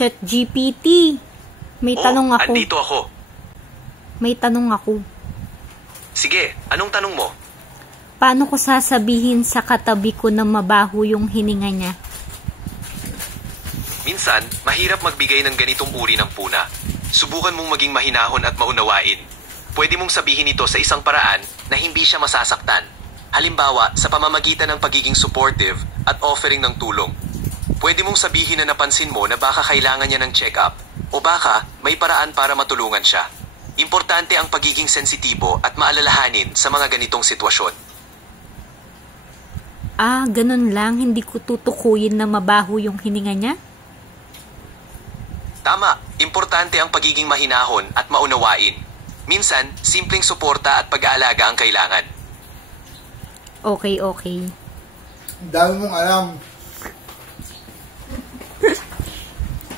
ChatGPT, may tanong ako. Andito ako. May tanong ako. Sige, anong tanong mo? Paano ko sasabihin sa katabi ko na mabaho yung hininga niya? Minsan, mahirap magbigay ng ganitong uri ng puna. Subukan mong maging mahinahon at maunawain. Pwede mong sabihin ito sa isang paraan na hindi siya masasaktan. Halimbawa, sa pamamagitan ng pagiging supportive at offering ng tulong. Pwede mong sabihin na napansin mo na baka kailangan niya ng check-up o baka may paraan para matulungan siya. Importante ang pagiging sensitibo at maalalahanin sa mga ganitong sitwasyon. Ganun lang, hindi ko tutukuyin na mabaho yung hininga niya? Tama, importante ang pagiging mahinahon at maunawain. Minsan, simpleng suporta at pag-aalaga ang kailangan. Okay. Ang dami mong alam.